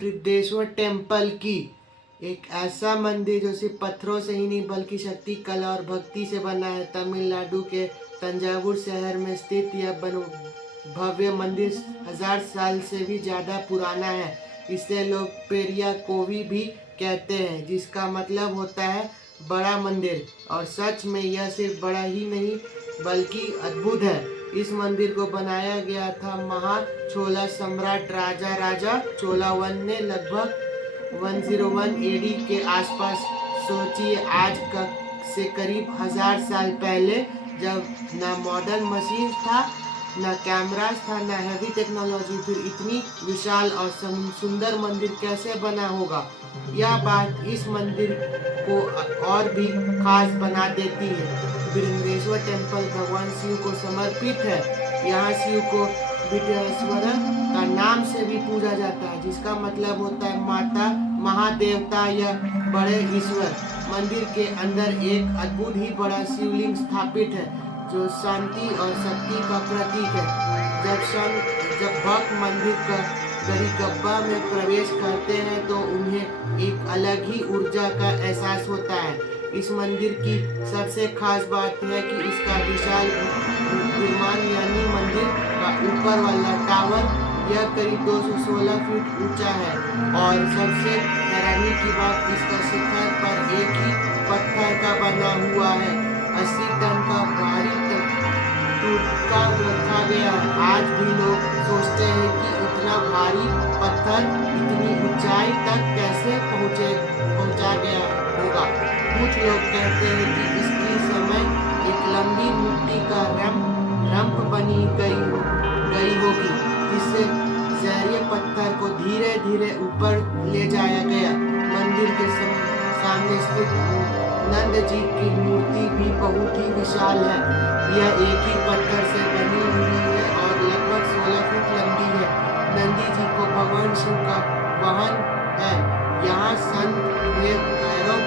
Brihadeshwara temple की एक ऐसा मंदिर जो सिर्फ पत्थरों से ही नहीं बल्कि शक्ति, कला और भक्ति से बना है। तमिलनाडु के तंजावुर शहर में स्थित यह भव्य मंदिर 1000 साल से भी ज़्यादा पुराना है। इसे लोग पेरिया कोवी भी कहते हैं, जिसका मतलब होता है बड़ा मंदिर। और सच में यह सिर्फ बड़ा ही नहीं बल्कि अद्भुत है। इस मंदिर को बनाया गया था महाचोला सम्राट राजा राजा चोला वन ने लगभग 101 एडी के आसपास। सोचिए, आज का से करीब 1000 साल पहले, जब ना मॉडर्न मशीन था, ना कैमरास था, ना हैवी टेक्नोलॉजी, फिर इतनी विशाल और सुंदर मंदिर कैसे बना होगा। यह बात इस मंदिर को और भी खास बना देती है। बृहदेश्वर टेम्पल भगवान शिव को समर्पित है। यहाँ शिव को बृहदेश्वर का नाम से भी पूजा जाता है, जिसका मतलब होता है माता, महादेवता या बड़े ईश्वर। मंदिर के अंदर एक अद्भुत ही बड़ा शिवलिंग स्थापित है, जो शांति और शक्ति का प्रतीक है। जब भक्त मंदिर का गरिगब्बा में प्रवेश करते हैं तो उन्हें एक अलग ही ऊर्जा का एहसास होता है। इस मंदिर की सबसे खास बात है कि इसका विशाल विमान यानी मंदिर का ऊपर वाला टावर, यह करीब 216 फीट ऊंचा है। और सबसे हैरानी की बात, इसका शिखर पर एक ही पत्थर का बना हुआ है। 80 टन का भारी टूटका रखा गया है। आज भी लोग सोचते हैं कि इतना भारी पत्थर इतनी ऊंचाई तक कैसे पहुंचा गया होगा। कुछ लोग कहते हैं कि इसकी समय एक लंबी मिट्टी का रंप बनी गई होगी, जिससे जहरीले पत्थर को धीरे धीरे ऊपर ले जाया गया। मंदिर के सामने स्थित नंद जी की मूर्ति भी बहुत ही विशाल है। यह एक ही पत्थर से बनी हुई है और लगभग 16 फीट लंबी है। नंदी जी को भगवान शिव का वाहन है। यहाँ संत भैरव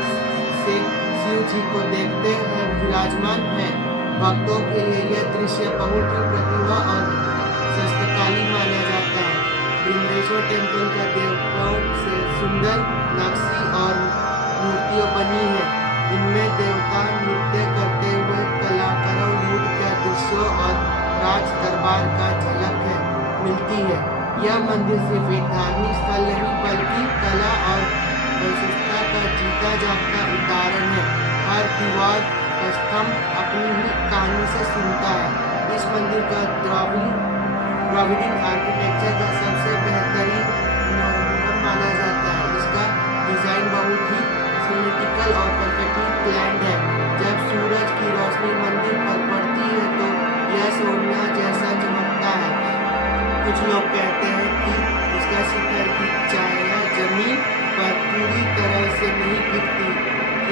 से शिव जी को देखते हैं विराजमान है। भक्तों के लिए यह दृश्य बहुत ही प्रतिभा और शस्त्रकारी माना जाता है। बृहदेश्वर टेम्पल का देवताओं से सुंदर नक्शी और मूर्तियां बनी है। इनमें देवता नृत्य करते हुए, कलाकारों युद्ध के दृश्यों और राज दरबार का झलक मिलती है। यह मंदिर सिर्फ एक धार्मिक स्थल नहीं बल्कि कला और विशिष्टता का जीता जागता उदाहरण है। हर दीवार का स्तंभ अपनी ही कहानी से सुनता है। इस मंदिर का द्रविडियन आर्किटेक्चर का सबसे बेहतरीन नमूना माना जाता है। इसका डिजाइन बहुत ही सिमेट्रिकल और परफेक्टली प्लान्ड है। जब सूरज की रोशनी मंदिर पर पड़ती है तो यह सोना जैसा चमकता है। कुछ लोग कहते हैं कि इसका शिखर की छाया जमीन पर पूरी तरह से नहीं गिरती।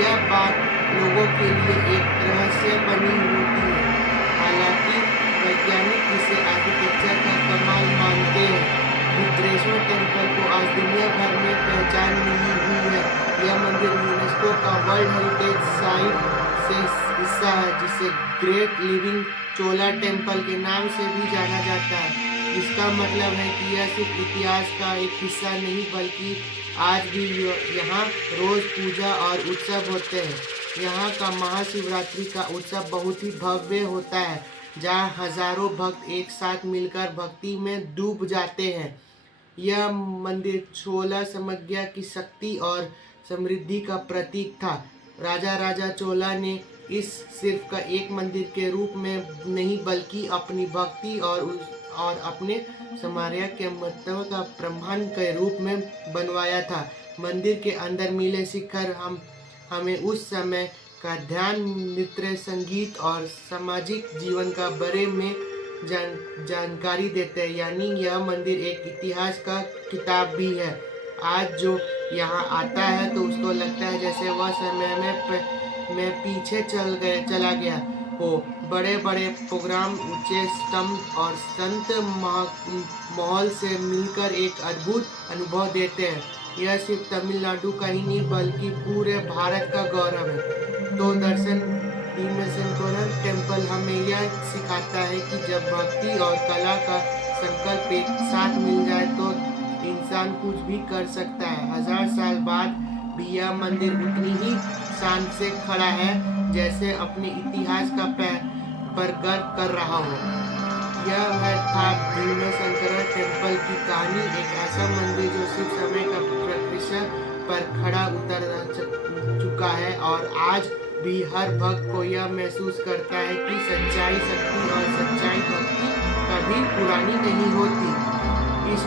यह बात लोगों के लिए एक रहस्य बनी होती है। हालांकि वैज्ञानिक इसे आर्किटेक्चर का कमाल मानते हैं। बृहदेश्वर टेम्पल को आज दुनिया भर में पहचान मिली हुई है। यह मंदिर यूनेस्को का वर्ल्ड हेरिटेज साइट से हिस्सा है, जिसे ग्रेट लिविंग चोला टेम्पल के नाम से भी जाना जाता है। इसका मतलब है कि यह सिर्फ इतिहास का एक हिस्सा नहीं बल्कि आज भी यहाँ रोज पूजा और उत्सव होते हैं। यहाँ का महाशिवरात्रि का उत्सव बहुत ही भव्य होता है, जहाँ हजारों भक्त एक साथ मिलकर भक्ति में डूब जाते हैं। यह मंदिर चोला साम्राज्य की शक्ति और समृद्धि का प्रतीक था। राजा राजा चोला ने इस सिर्फ का एक मंदिर के रूप में नहीं बल्कि अपनी भक्ति और अपने साम्राज्य के महत्व का प्रमाण के रूप में बनवाया था। मंदिर के अंदर मिले शिखर हमें उस समय का ध्यान, नृत्य, संगीत और सामाजिक जीवन का बारे में जानकारी देते हैं। यानी यह मंदिर एक इतिहास का किताब भी है। आज जो यहाँ आता है तो उसको लगता है जैसे वह समय में पीछे चला गया हो। बड़े बड़े प्रोग्राम, ऊंचे स्तंभ और संत माहौल से मिलकर एक अद्भुत अनुभव देते हैं। यह सिर्फ तमिलनाडु का ही नहीं बल्कि पूरे भारत का गौरव है। तो बृहदेश्वर टेम्पल हमें यह सिखाता है कि जब भक्ति और कला का संकल्प एक साथ मिल जाए तो इंसान इंसान कुछ भी कर सकता है। 1000 साल बाद भी यह मंदिर उतनी ही शान से खड़ा है जैसे अपने इतिहास का पर गर्व कर रहा हो। यह था भीमाशंकर टेम्पल की कहानी, एक ऐसा मंदिर जो सिर्फ समय का प्रक्रिया पर खड़ा उतर चुका है और आज भी हर भक्त को यह महसूस करता है कि सच्चाई शक्ति और सच्चाई भक्ति कभी पुरानी नहीं होती। इस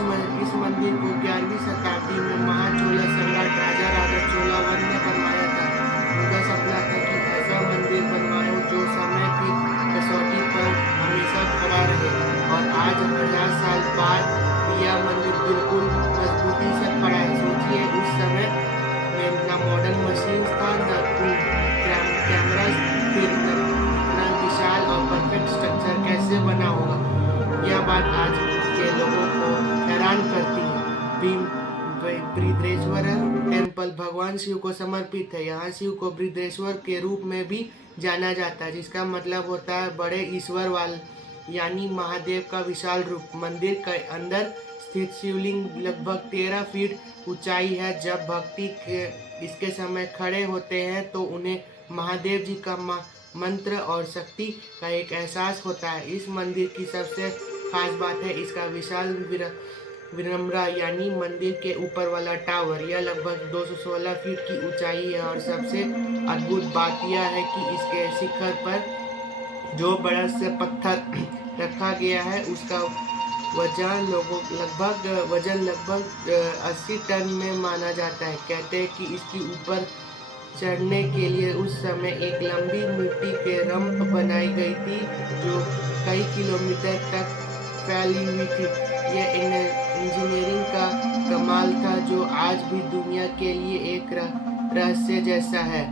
मंदिर को 11वीं शताब्दी में महाचोला सम्राट राजा राजा चोलावन ने बनवाया था। उनका सपना था कि ऐसा मंदिर बनवाऊं जो समय की कसौटी पर हमेशा खड़ा रहे, और आज 1000 साल बाद यह मंदिर बिल्कुल मजबूती से खड़ा है। सोचिए, उस समय में ना मॉडर्न मशीन था, ना कैमरा, फिर इतना विशाल और परफेक्ट स्ट्रक्चर कैसे बना होगा। यह बात आज के लोगों को हैरान करती है। बृहदेश्वर टेम्पल भगवान शिव को समर्पित है। यहाँ शिव को बृहदेश्वर के रूप में भी जाना जाता है, जिसका मतलब होता है बड़े ईश्वर वाल, यानी महादेव का विशाल रूप। मंदिर के अंदर स्थित शिवलिंग लगभग 13 फीट ऊंचाई है। जब भक्ति के इसके समय खड़े होते हैं तो उन्हें महादेव जी का मंत्र और शक्ति का एक एहसास होता है। इस मंदिर की सबसे खास बात है इसका विशाल विनम्रा, यानी मंदिर के ऊपर वाला टावर। यह लगभग 216 फीट की ऊंचाई है और सबसे अद्भुत बात यह है कि इसके शिखर पर जो बड़ा से पत्थर रखा गया है उसका वजन लगभग 80 टन में माना जाता है। कहते हैं कि इसके ऊपर चढ़ने के लिए उस समय एक लंबी मिट्टी के रंप बनाई गई थी जो कई किलोमीटर तक फैली हुई थी। यह इंजीनियरिंग का कमाल था जो आज भी दुनिया के लिए एक रहस्य जैसा है।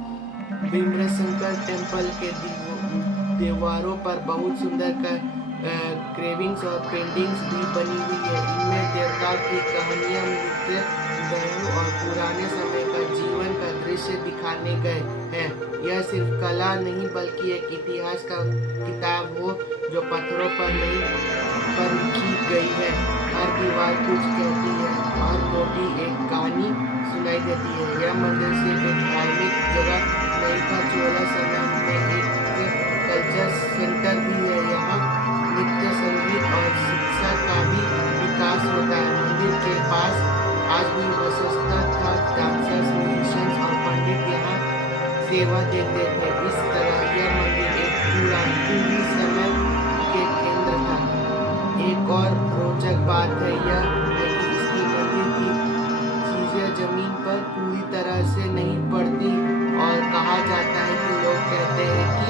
भीमाशंकर टेम्पल के दीवारों पर बहुत सुंदर क्रेविंग्स और पेंटिंग्स भी बनी हुई है। इनमें देवताओं की कहानियां, नृत्य, और पुराने समय का जीवन का दृश्य दिखाने गए हैं। यह सिर्फ कला नहीं बल्कि एक इतिहास का किताब हो जो पत्थरों पर लिखी गई है। हर दीवार कुछ कहती है, हर मोटी एक कहानी सुनाई देती है। यह मंदिर सिर्फ एक धार्मिक जगह नहीं था, चोला समय में एक कल्चर सेंटर भी है। यहाँ नृत्य, संगीत और शिक्षा का भी विकास होता है। मंदिर के पास आज भी व्यवस्था था, डांसर्स, म्यूजिशियंस और पंडित यहाँ सेवा देते थे। इस तरह यह मंदिर एक पूरी समय के केंद्र था। एक और रोचक बात है यह है कि इसकी मंदिर की चीजें जमीन पर पूरी तरह से नहीं पड़ती और कहा जाता है कि लोग कहते हैं कि